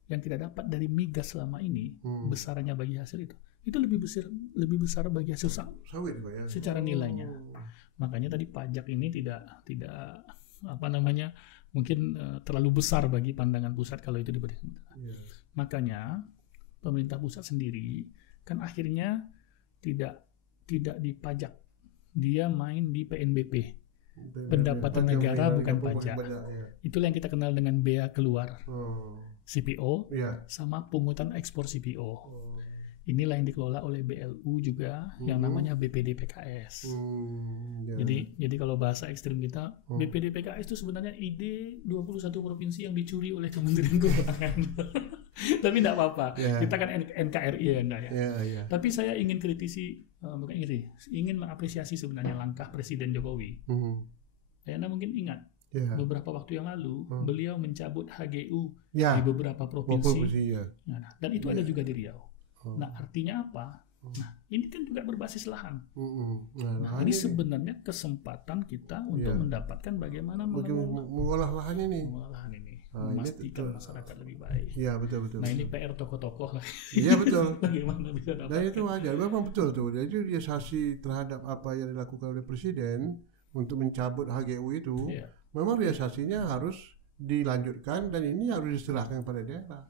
yang kita dapat dari migas selama ini, besarannya bagi hasil itu lebih besar bagi hasil sawit secara nilainya. Makanya tadi pajak ini tidak apa namanya, mungkin terlalu besar bagi pandangan pusat kalau itu diberikan. Makanya pemerintah pusat sendiri kan akhirnya tidak dipajak, dia main di PNBP, pendapatan negara bukan pajak. Itulah yang kita kenal dengan bea keluar, CPO, sama pungutan ekspor CPO. Inilah yang dikelola oleh BLU juga, yang namanya BPD PKS. Jadi kalau bahasa ekstrim kita, BPD PKS itu sebenarnya ide 21 provinsi yang dicuri oleh Kementerian Keuangan. Tapi tidak apa-apa, kita kan NKRI ya. Tapi saya ingin kritisi, bukan ingin mengapresiasi sebenarnya langkah Presiden Jokowi. Anda mungkin ingat, beberapa waktu yang lalu beliau mencabut HGU di beberapa provinsi, dan itu ada juga di Riau. Nah, artinya apa? Nah, ini kan juga berbasis lahan. Nah, ini sebenarnya kesempatan kita untuk mendapatkan bagaimana mengolah lahan ini. Memastikan masyarakat lebih baik. Iya, betul. Nah, ini PR tokoh-tokoh lah. Iya, betul. Bagaimana bisa dapat? Dan itu wajar. Memang betul tuh. Jadi realisasi terhadap apa yang dilakukan oleh Presiden untuk mencabut HGU itu, memang realisasinya harus dilanjutkan dan ini harus diserahkan kepada daerah.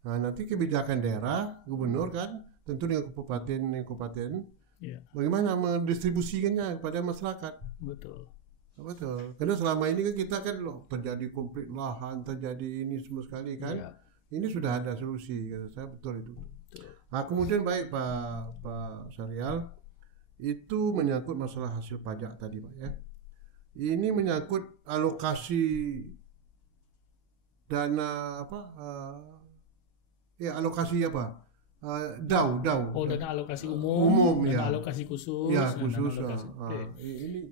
Nah, nanti kebijakan daerah, gubernur kan, tentu dengan kabupaten, bagaimana mendistribusikannya kepada masyarakat. Betul. Karena selama ini kan kita kan terjadi konflik lahan, terjadi ini semua sekali kan. Ini sudah ada solusi, kata saya betul itu. Nah, kemudian baik Pak Syarial, itu menyangkut masalah hasil pajak tadi Pak ya. Ini menyangkut alokasi dana apa? Alokasi apa? DAU. Oh, dana alokasi umum dana alokasi khusus. Ya, khusus. Ini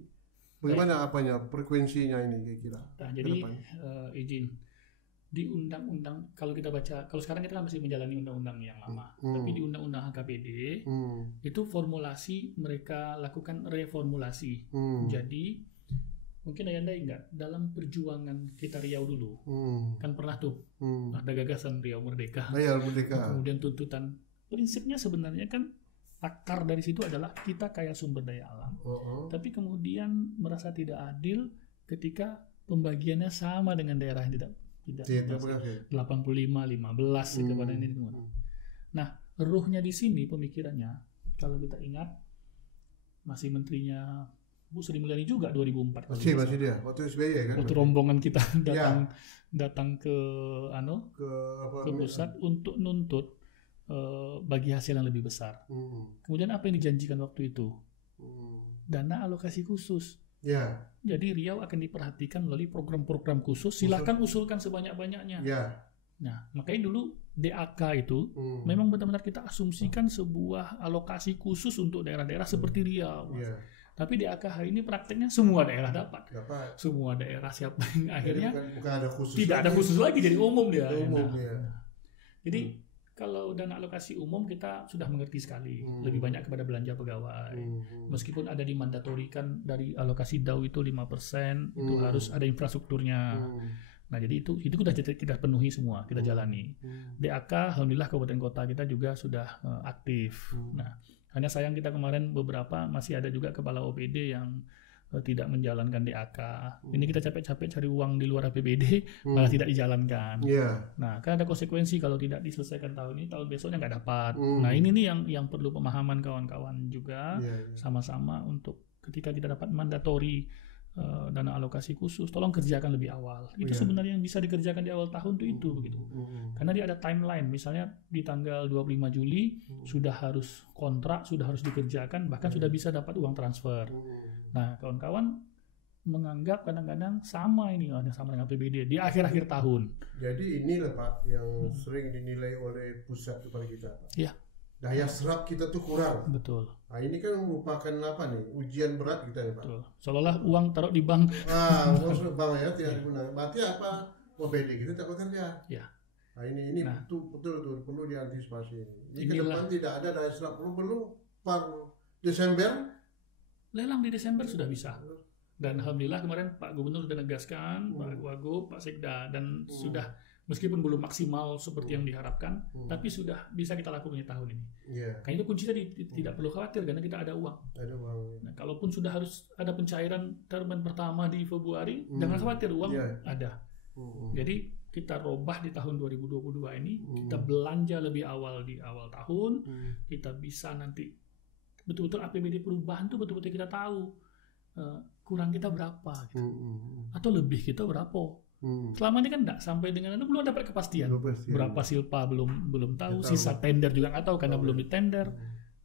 bagaimana apanya frekuensinya ini kira-kira? Nah, jadi izin di undang-undang, kalau kita baca, kalau sekarang kita kan masih menjalani undang-undang yang lama, tapi di undang-undang HKBD itu formulasi mereka lakukan reformulasi. Jadi mungkin Anda ingat dalam perjuangan kita Riau dulu, kan pernah tuh ada gagasan Riau Merdeka. Kemudian tuntutan, prinsipnya sebenarnya kan akar dari situ adalah kita kaya sumber daya alam. Tapi kemudian merasa tidak adil ketika pembagiannya sama dengan daerah yang tidak 85-15 kepada ini. Nah, ruhnya di sini pemikirannya, kalau kita ingat masih menterinya Bu Sri Mulyani juga 2004 masih dia waktu SBY kan, waktu rombongan kita datang ke pusat untuk nuntut bagi hasil yang lebih besar. Kemudian apa yang dijanjikan waktu itu? Dana alokasi khusus. Jadi Riau akan diperhatikan melalui program-program khusus. Silahkan usulkan sebanyak-banyaknya. Nah, makanya dulu DAK itu memang benar-benar kita asumsikan sebuah alokasi khusus untuk daerah-daerah seperti Riau. Tapi DAK hari ini prakteknya semua daerah dapat. Semua daerah siapa yang akhirnya bukan ada khusus tidak lagi. Ada khusus lagi, jadi umum dia. Umum, Jadi kalau dana alokasi umum kita sudah mengerti sekali, lebih banyak kepada belanja pegawai. Meskipun ada dimandatorikan dari alokasi DAU itu 5%, itu harus ada infrastrukturnya. Nah, jadi itu sudah kita penuhi semua, kita jalani. DAK, alhamdulillah kabupaten kota kita juga sudah aktif. Nah, hanya sayang kita kemarin beberapa masih ada juga kepala OPD yang tidak menjalankan DAK. Ini kita capek-capek cari uang di luar APBD, malah tidak dijalankan. Nah, kan ada konsekuensi kalau tidak diselesaikan tahun ini, tahun besoknya nggak dapat. Nah, ini nih yang perlu pemahaman kawan-kawan juga, sama-sama untuk ketika kita dapat mandatori dana alokasi khusus, tolong kerjakan lebih awal. Itu sebenarnya yang bisa dikerjakan di awal tahun itu begitu. Karena dia ada timeline, misalnya di tanggal 25 Juli sudah harus kontrak, sudah harus dikerjakan, bahkan sudah bisa dapat uang transfer. Nah, kawan-kawan menganggap kadang-kadang sama ini, sama dengan APBD di akhir-akhir tahun. Jadi inilah Pak yang sering dinilai oleh pusat kepada kita, Pak. Iya. Daya serap kita tuh kurang. Betul. Nah, ini kan merupakan apa nih? Ujian berat kita ya, Pak. Betul. Seolah-olah uang taruh di bank. Maksud Bang ya tidak digunakan. Berarti apa? OPD kita tak bekerja. Ya. Nah, ini betul perlu diantisipasi. Jadi ke depan tidak ada daya serap belum per Desember. Lelang di Desember sudah bisa. Dan alhamdulillah kemarin Pak Gubernur sudah negaskan, Pak Wagub, Pak Sekda, dan sudah meskipun belum maksimal seperti yang diharapkan, tapi sudah bisa kita lakukan di tahun ini. Karena itu kuncinya tidak perlu khawatir karena kita ada uang. Ada uang. Nah, kalaupun sudah harus ada pencairan termen pertama di Februari, jangan khawatir, uang ada. Jadi kita robah di tahun 2022 ini, kita belanja lebih awal di awal tahun, kita bisa nanti betul-betul APBD perubahan tuh betul-betul kita tahu kurang kita berapa, gitu. Atau lebih kita berapa. Selama ini kan enggak sampai dengan itu belum dapat kepastian. Berapa silpa belum tahu, sisa tender juga nggak tahu karena belum ditender.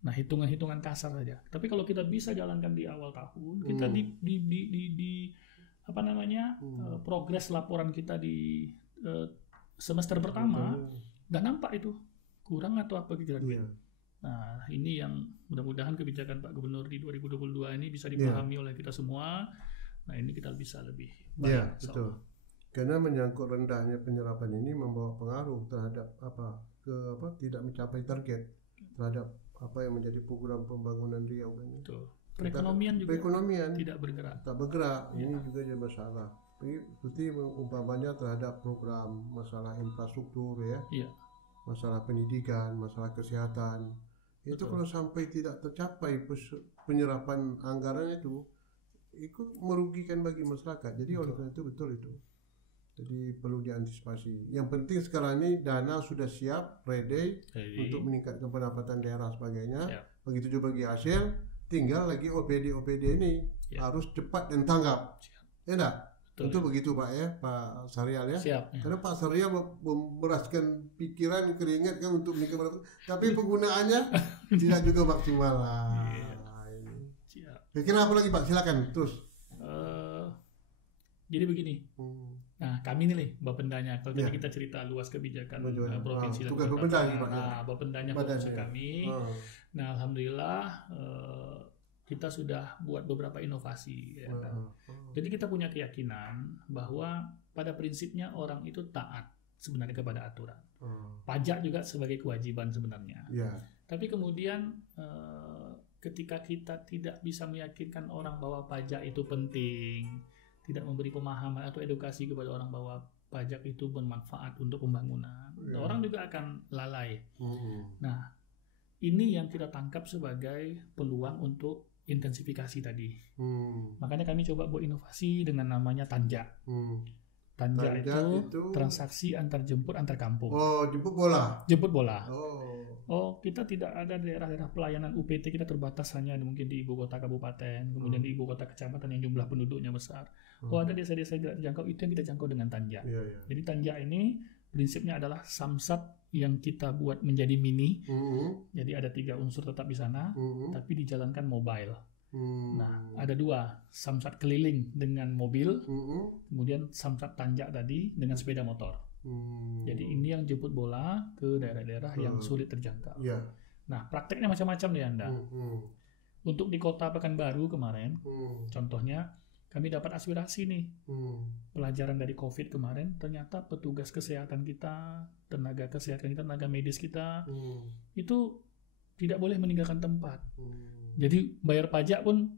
Nah, hitungan-hitungan kasar saja. Tapi kalau kita bisa jalankan di awal tahun, kita di apa namanya progres laporan kita di semester pertama nggak nampak itu kurang atau apa kira-kira. Nah, ini yang mudah-mudahan kebijakan Pak Gubernur di 2022 ini bisa dipahami oleh kita semua. Nah, ini kita bisa lebih baik. Iya, betul. Karena menyangkut rendahnya penyerapan ini membawa pengaruh terhadap tidak mencapai target terhadap apa yang menjadi program pembangunan Riau kan. Betul. Perekonomian juga tidak bergerak. Tak bergerak. Ini juga jadi masalah. Seperti umpamanya terhadap program masalah infrastruktur masalah pendidikan, masalah kesehatan. Itu kalau sampai tidak tercapai penyerapan anggaran itu merugikan bagi masyarakat. Jadi oleh karena itu betul itu. Jadi perlu diantisipasi. Yang penting sekarang ini dana sudah siap, ready untuk meningkatkan pendapatan daerah sebagainya. Begitu juga bagi hasil, tinggal lagi OPD ini harus cepat dan tanggap. Ya enggak? Tentu begitu Pak ya, Pak Syahrial ya. Karena Pak Syahrial memeraskan pikiran, keringat kan untuk meningkatkan, tapi penggunaannya tidak juga maksimal lah. Kira-kira apa lagi Pak? Silakan terus. Jadi begini. Nah, kami nih Bapendanya, kalau tadi kita cerita luas kebijakan provinsi dan kota. Bapendanya fokus kami. Nah, alhamdulillah kita sudah buat beberapa inovasi. Jadi kita punya keyakinan bahwa pada prinsipnya orang itu taat sebenarnya kepada aturan. Pajak juga sebagai kewajiban sebenarnya. Tapi kemudian ketika kita tidak bisa meyakinkan orang bahwa pajak itu penting, tidak memberi pemahaman atau edukasi kepada orang bahwa pajak itu bermanfaat untuk pembangunan, orang juga akan lalai. Nah, ini yang kita tangkap sebagai peluang untuk intensifikasi tadi. Makanya kami coba buat inovasi dengan namanya Tanja. Tanja itu transaksi antar jemput antar kampung. Jemput bola. Jemput bola. Kita tidak ada daerah-daerah pelayanan UPT, kita terbatas hanya mungkin di ibu kota kabupaten, kemudian di ibu kota kecamatan yang jumlah penduduknya besar. Ada desa-desa yang tidak terjangkau, itu yang kita jangkau dengan Tanja. Jadi Tanja ini prinsipnya adalah samsat yang kita buat menjadi mini. Jadi ada 3 unsur tetap di sana, tapi dijalankan mobile. Nah, ada 2, samsat keliling dengan mobil, kemudian samsat Tanja tadi dengan sepeda motor. Jadi ini yang jemput bola ke daerah-daerah yang sulit terjangkau. Nah, prakteknya macam-macam nih Anda. Untuk di kota Pekanbaru kemarin, contohnya kami dapat aspirasi nih. Pelajaran dari COVID kemarin, ternyata petugas kesehatan kita, tenaga kesehatan kita, tenaga medis kita, itu tidak boleh meninggalkan tempat. Jadi bayar pajak pun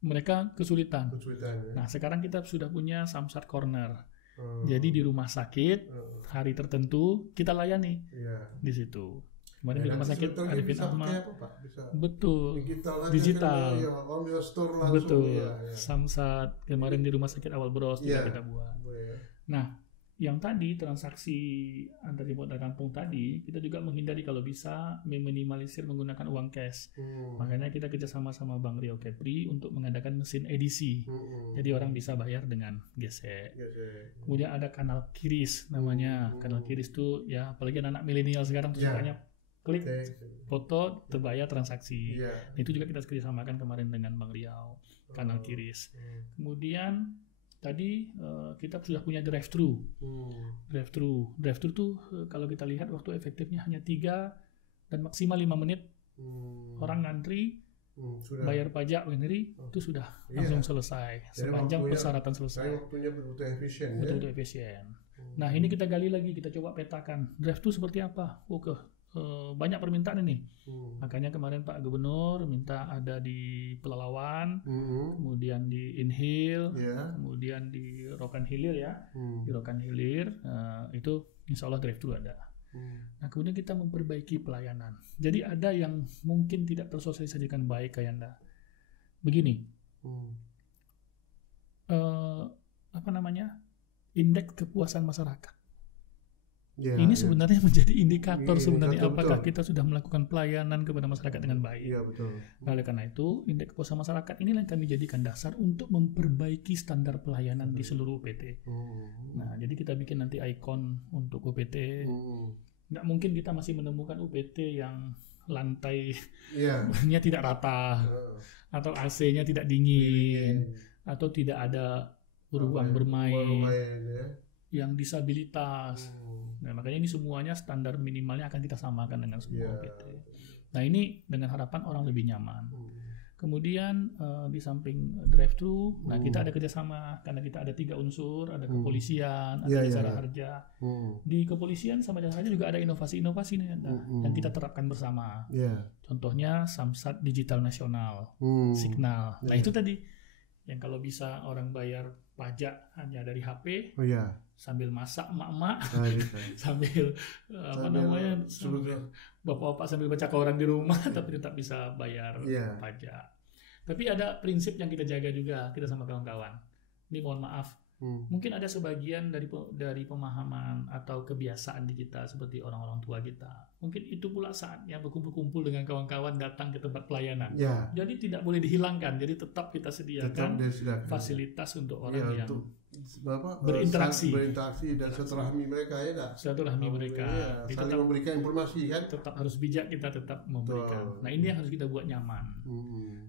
mereka kesulitan. Ya. Nah, sekarang kita sudah punya Samsat Corner. Jadi di rumah sakit, hari tertentu kita layani di situ. Kemarin di rumah sakit Arifin Ahmad. Betul. Digital. Betul. Samsat kemarin di rumah sakit Awal Bros juga kita buat. Nah, yang tadi transaksi antar jemput dan kampung tadi, kita juga menghindari kalau bisa meminimalisir menggunakan uang cash. Makanya kita kerjasama sama Bank Riau Kepri untuk mengadakan mesin edisi. Jadi orang bisa bayar dengan gesek. Kemudian ada kanal kiris namanya. Kanal kiris itu ya apalagi anak milenial sekarang tuh sukanya klik foto terbayar transaksi. Itu juga kita kerjasamakan kemarin dengan Bank Riau, kanal kiris. Kemudian tadi kita sudah punya drive-thru. Drive-thru tuh kalau kita lihat waktu efektifnya hanya 3 dan maksimal 5 menit. Orang ngantri, bayar pajak sendiri, itu sudah langsung selesai. Sepanjang persyaratan selesai. Waktunya betul efisien. Betul efisien. Nah, ini kita gali lagi, kita coba petakan. Drive-thru seperti apa? Banyak permintaan ini. Makanya kemarin Pak Gubernur minta ada di Pelalawan, kemudian di Inhil, kemudian di Rokan Hilir ya. Di Rokan Hilir itu insya Allah drive-thru ada. Nah, kemudian kita memperbaiki pelayanan. Jadi ada yang mungkin tidak tersosialisasikan baik Kayanda. Begini, indeks kepuasan masyarakat. Ini sebenarnya menjadi indikator sebenarnya apakah kita sudah melakukan pelayanan kepada masyarakat dengan baik. Nah, oleh karena itu, indeks kepuasan masyarakat inilah yang kami jadikan dasar untuk memperbaiki standar pelayanan di seluruh UPT. Nah, jadi kita bikin nanti ikon untuk UPT. Nggak mungkin kita masih menemukan UPT yang lantainya tidak rata, atau AC-nya tidak dingin, atau tidak ada ruang bermain, yang disabilitas. Nah, makanya ini semuanya standar minimalnya akan kita samakan dengan semua UPT. Nah, ini dengan harapan orang lebih nyaman. Kemudian di samping drive-thru, nah kita ada kerjasama karena kita ada 3 unsur, ada kepolisian, ada jasa harja. Di kepolisian sama jasa harja juga ada inovasi-inovasi nih, yang kita terapkan bersama. Contohnya Samsat Digital Nasional, Signal. Nah, itu tadi yang kalau bisa orang bayar pajak hanya dari HP, sambil masak emak-emak, sambil bapak-bapak sambil baca koran di rumah, tapi tetap bisa bayar pajak. Tapi ada prinsip yang kita jaga juga, kita sama kawan-kawan. Ini mohon maaf, mungkin ada sebagian dari pemahaman atau kebiasaan di kita seperti orang-orang tua kita. Mungkin itu pula saatnya berkumpul-kumpul dengan kawan-kawan datang ke tempat pelayanan. Jadi tidak boleh dihilangkan. Jadi tetap kita sediakan fasilitas untuk orang yang berinteraksi dan silaturahmi mereka saling memberikan informasi kan. Tetap harus bijak, kita tetap memberikan. Nah, ini yang harus kita buat nyaman.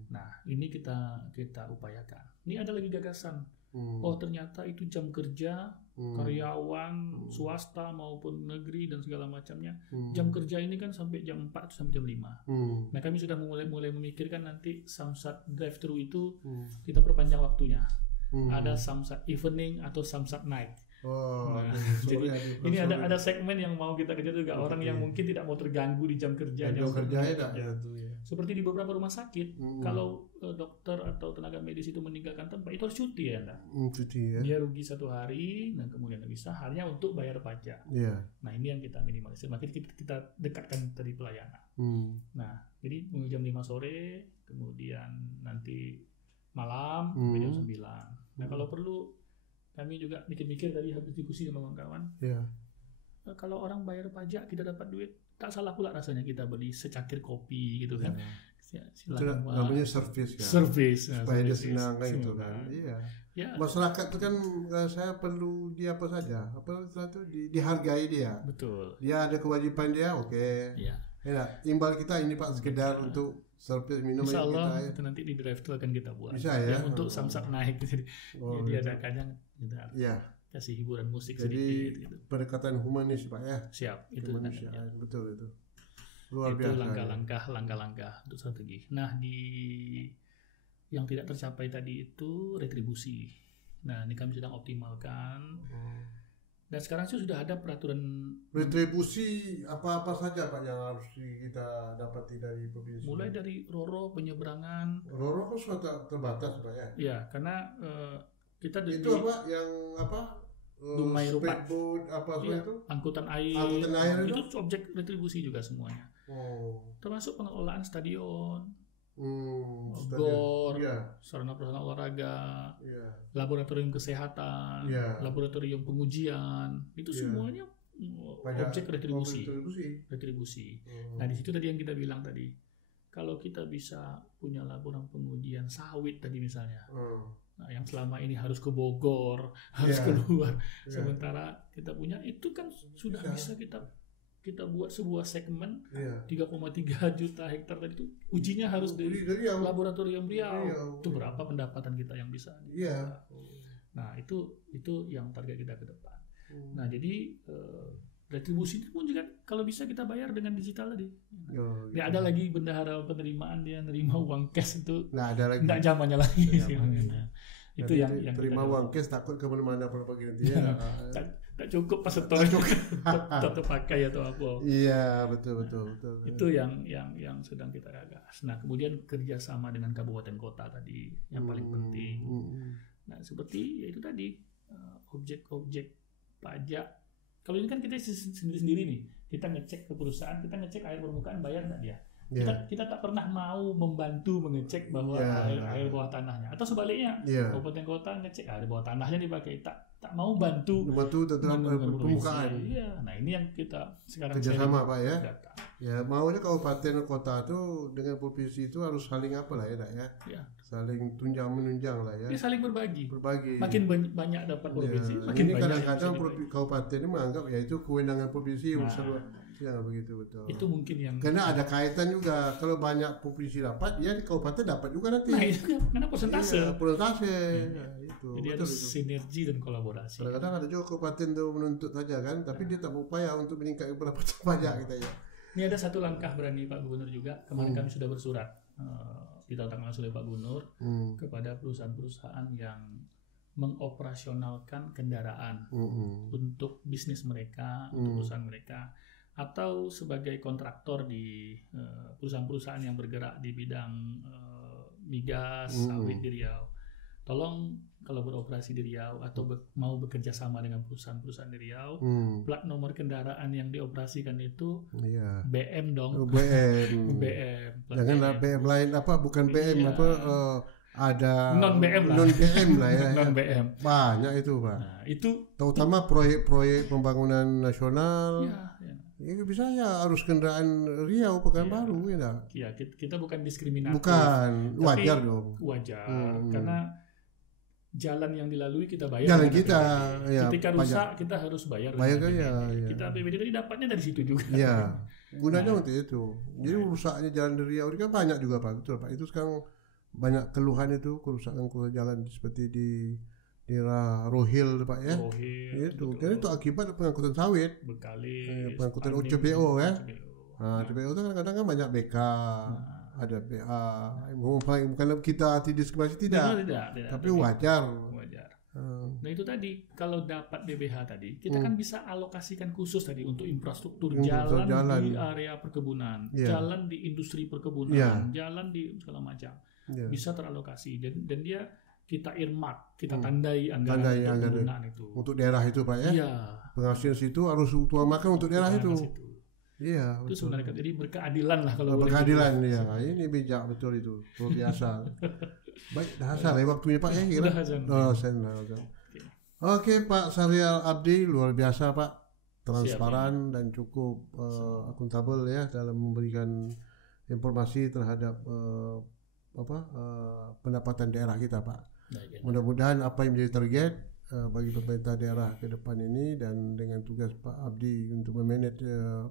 Nah, ini kita upayakan. Ini ada lagi gagasan. Oh, ternyata itu jam kerja karyawan swasta maupun negeri dan segala macamnya. Jam kerja ini kan sampai jam 4 sampai jam 5. Nah, kami sudah mulai memikirkan nanti Samsat drive-thru itu kita perpanjang waktunya. Ada Samsat evening atau Samsat night. Jadi ini ada segmen yang mau kita kejar juga, orang yang mungkin tidak mau terganggu di jam kerjanya. Seperti di beberapa rumah sakit, kalau dokter atau tenaga medis itu meninggalkan tempat, itu harus cuti ya, dia rugi 1 hari, dan kemudian bisa hanya untuk bayar pajak. Nah, ini yang kita minimalisir, makanya kita dekatkan tadi pelayanan. Nah, jadi jam 5 sore, kemudian nanti malam jam 9. Nah, kalau perlu kami juga mikir-mikir tadi habis diskusi sama kawan-kawan. Kalau orang bayar pajak kita dapat duit, tak salah pula rasanya kita beli secangkir kopi gitu kan. Silakan. Namanya service kan. Supaya dia senang kan gitu kan. Masyarakat itu kan saya perlu dia apa saja. Dihargai dia. Betul. Dia ada kewajiban dia, oke. Imbal kita ini Pak sekedar untuk service minum. Insya Allah itu nanti di drive-thru akan kita buat. Bisa ya. Untuk Samsat naik jadi ada kadang kita kasih hiburan musik sedikit. Gitu. Pendekatan humanis Pak ya. Siap, itu betul itu. Luar itu biasa. Langkah-langkah untuk strategi. Nah, di yang tidak tercapai tadi itu retribusi. Nah, ini kami sedang optimalkan. Dan sekarang sih sudah ada peraturan retribusi apa-apa saja Pak yang harus kita dapati dari provinsi. Mulai dari roro penyeberangan. Roro kan sudah terbatas Pak ya. Ya, karena kita itu apa yang apa? Dumai Rupat apa ya, itu? Angkutan air itu objek retribusi juga semuanya. Termasuk pengelolaan stadion. Gor, sarana prasarana olahraga, laboratorium kesehatan, laboratorium pengujian, itu semuanya objek retribusi. Nah di situ tadi yang kita bilang tadi, kalau kita bisa punya laboratorium pengujian sawit tadi misalnya, nah yang selama ini harus ke Bogor, harus keluar, sementara kita punya itu kan sudah bisa kita buat sebuah segmen 3,3 juta hektar tadi itu ujinya harus dari laboratorium Riau. Itu berapa pendapatan kita yang bisa? Nah itu yang target kita ke depan. Nah jadi retribusi itu pun juga kalau bisa kita bayar dengan digital tadi. Nggak ada lagi bendahara penerimaan dia nerima uang cash itu. Nggak zamannya lagi. Itu yang terima uang cash takut kemana-mana kalau begini ya. Tak cukup pas setor tetap pakai atau apa. Iya betul. Itu yang sedang kita gagas. Nah kemudian kerjasama dengan kabupaten kota tadi yang paling penting. Nah seperti ya itu tadi objek-objek pajak. Kalau ini kan kita sendiri nih. Kita ngecek ke perusahaan, kita ngecek air permukaan bayar nggak dia. Kita tak pernah mau membantu mengecek bahwa air bawah tanahnya, atau sebaliknya kabupaten kota ngecek air bawah tanahnya dipakai, tak mau bantu tentang permukaan. Nah ini yang kita sekarang kerjasama Pak ya. Ya maunya kabupaten kota itu dengan provinsi itu harus saling apa lah ya. Saling tunjang menunjang lah ya. Saling berbagi. Makin banyak dapat provinsi, makin ini banyak. Kadang-kadang kabupaten ini menganggap ya itu kewenangan provinsi ya begitu betul. Itu mungkin yang karena ada kaitan juga kalau banyak provinsi dapat, ya di kabupaten dapat juga nanti. Nah itu karena persentase. Itu. Jadi ada sinergi dan kolaborasi. Kadang-kadang ada juga kabupaten tuh menuntut saja kan, tapi dia tak berupaya untuk meningkatkan pendapatan pajak kita ya. Ini ada satu langkah berani Pak Gubernur juga. Kemarin kami sudah bersurat ditandatangani oleh Pak Gubernur kepada perusahaan-perusahaan yang mengoperasionalkan kendaraan untuk bisnis mereka, untuk perusahaan mereka, atau sebagai kontraktor di perusahaan-perusahaan yang bergerak di bidang migas, sawit di Riau. Tolong kalau beroperasi di Riau atau mau bekerja sama dengan perusahaan-perusahaan di Riau, plat nomor kendaraan yang dioperasikan itu BM dong. BM. Janganlah BM lain bukan BM ada non BM lah ya. Non BM. Banyak itu Pak. Nah, itu terutama proyek-proyek pembangunan nasional. Ya bisa ya harus kendaraan Riau Pekanbaru ya. Kita bukan diskriminatif. Bukan, wajar dong. Wajar karena jalan yang dilalui kita bayar. Jalan kita ketika rusak kita harus bayar. Kita APBD tadi dapatnya dari situ juga. Iya. Gunanya untuk itu. Jadi rusaknya jalan di Riau ini kan banyak juga Pak. Betul Pak. Itu sekarang banyak keluhan itu kerusakan jalan seperti di daerah Rohil Pak ya. Itu. Jadi itu akibat pengangkutan sawit. Pengangkutan OCPO kan. Nah, OCPO itu kadang-kadang kan banyak BK, ada BA. Bukan kita diskriminasi tidak. Tapi wajar. Nah itu tadi kalau dapat BBH tadi kita kan bisa alokasikan khusus tadi untuk infrastruktur jalan di area perkebunan, jalan di industri perkebunan, jalan di segala macam. Bisa teralokasi dan dia kita earmark, kita tandai anggaran penggunaan itu. Untuk daerah itu Pak ya? Iya. Penghasilan situ harus utamakan untuk daerah itu. Iya. Itu sebenarnya jadi berkeadilan lah kalau berkeadilan ya. Ini bijak betul itu. Luar biasa. Baik, dasar ya waktunya Pak ya kira. Oke Pak Syahrial Abdi luar biasa Pak. Transparan dan cukup akuntabel ya dalam memberikan informasi terhadap pendapatan daerah kita Pak. Mudah-mudahan apa yang menjadi target bagi pemerintah daerah ke depan ini dan dengan tugas Pak Abdi untuk memanage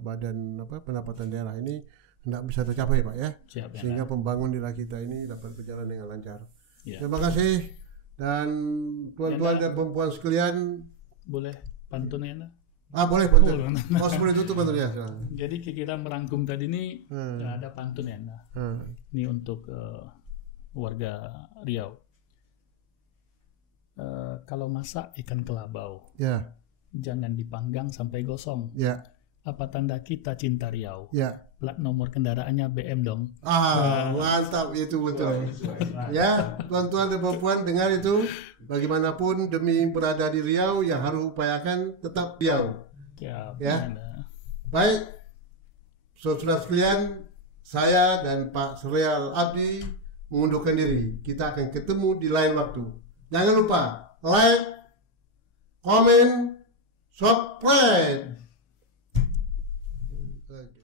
badan pendapatan daerah ini hendak bisa tercapai Pak ya. Sehingga pembangunan daerah kita ini dapat berjalan dengan lancar. Terima kasih dan tuan-tuan dan perempuan sekalian. Boleh pantun ya? Boleh pantun. Boleh tutup pantun ya. Jadi kita merangkum tadi ini ada pantun ya. Ini untuk warga Riau. Kalau masak ikan kelabau, Ya. jangan dipanggang sampai gosong. Ya. Apa tanda kita cinta Riau? Ya. Plat nomor kendaraannya BM dong. Mantap itu betul. Ya, tuan-tuan dan perempuan dengar itu. Bagaimanapun demi berada di Riau, yang harus upayakan tetap Riau. Ya. Baik, saudara sekalian, saya dan Pak Surya Abdi mengundurkan diri. Kita akan ketemu di lain waktu. Jangan lupa like, comment, subscribe.